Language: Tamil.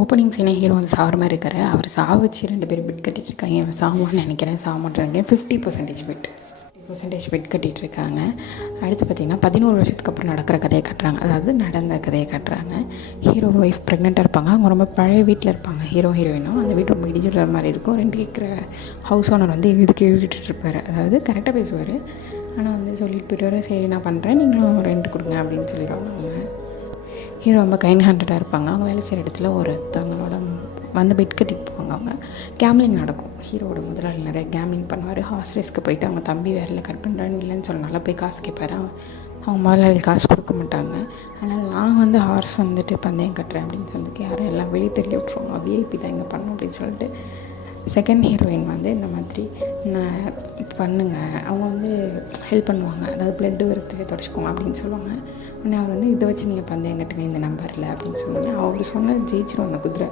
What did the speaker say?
ஓப்பனிங் சீனே ஹீரோ வந்து சாகிற மாதிரி இருக்காரு. அவர் சாவ வச்சு 2 பேர் பெட் கட்டிகிட்டு இருக்காங்க. இவன் சாவான்னு நினைக்கிறேன், சாக மாட்டேன். 50% பெட் கட்டிகிட்டு இருக்காங்க. அடுத்து பார்த்திங்கன்னா 11 வருஷத்துக்கு அப்புறம் நடக்கிற கதையை காட்டுறாங்க. அதாவது நடந்த கதையை காட்டுறாங்க. ஹீரோ ஒய்ஃப் ப்ரெக்னெண்ட்டாக இருப்பாங்க. அவங்க ரொம்ப பழைய வீட்டில் இருப்பாங்க, ஹீரோ ஹீரோயினும். அந்த வீடு ரொம்ப இடிஞ்சிடுற மாதிரி இருக்கும். 2 இருக்கிற ஹவுஸ் ஓனர் வந்து இதுக்கு எழுதிட்டு இருப்பார். அதாவது கரெக்டாக பேசுவார், ஆனால் வந்து சொல்லிட்டு போய்ட்டு சரி நான் பண்ணுறேன், நீங்களும் ரெண்ட் கொடுங்க அப்படின்னு சொல்லிடுவாங்க. அவங்க ஹீரோ ரொம்ப கைண்ட் ஹார்ட்டடாக இருப்பாங்க. அவங்க வேலை செய்கிற இடத்துல ஒருத்தவங்களோட வந்து பெட் கட்டிட்டு போவாங்க. அவங்க கேம்லிங் நடக்கும். ஹீரோட முதலாளி நிறைய கேம்லிங் பண்ணுவார். ஹார்ஸ் ரேஸ்க்கு போயிட்டு அவங்க தம்பி வேலையில் கட் பண்ணுறான்னு இல்லைன்னு சொன்னால போய் காசு கேட்பாரு. அவங்க முதலாளி காசு கொடுக்க மாட்டாங்க. அதனால் நான் வந்து ஹார்ஸ் வந்துட்டு பந்தயம் கட்டுறேன் அப்படின்னு சொல்லிட்டு யாரும் எல்லாம் வெளியே தெரிய விட்ருவாங்க. விஐபி தான் இங்கே பண்ணணும் அப்படின்னு சொல்லிட்டு செகண்ட் ஹீரோயின் வந்து இந்த மாதிரி நான் பண்ணுங்க, அவங்க வந்து ஹெல்ப் பண்ணுவாங்க. அதாவது பிளட்டு வரத்துக்கு தொடச்சிக்கோங்க அப்படின்னு சொல்லுவாங்க. உடனே அவர் வந்து இதை வச்சு நீங்கள் பந்தயம் கட்டுங்க இந்த நம்பரில் அப்படின்னு சொன்னோன்னே அவர் சொன்ன ஜெயிச்சிரும் அந்த குதிரை.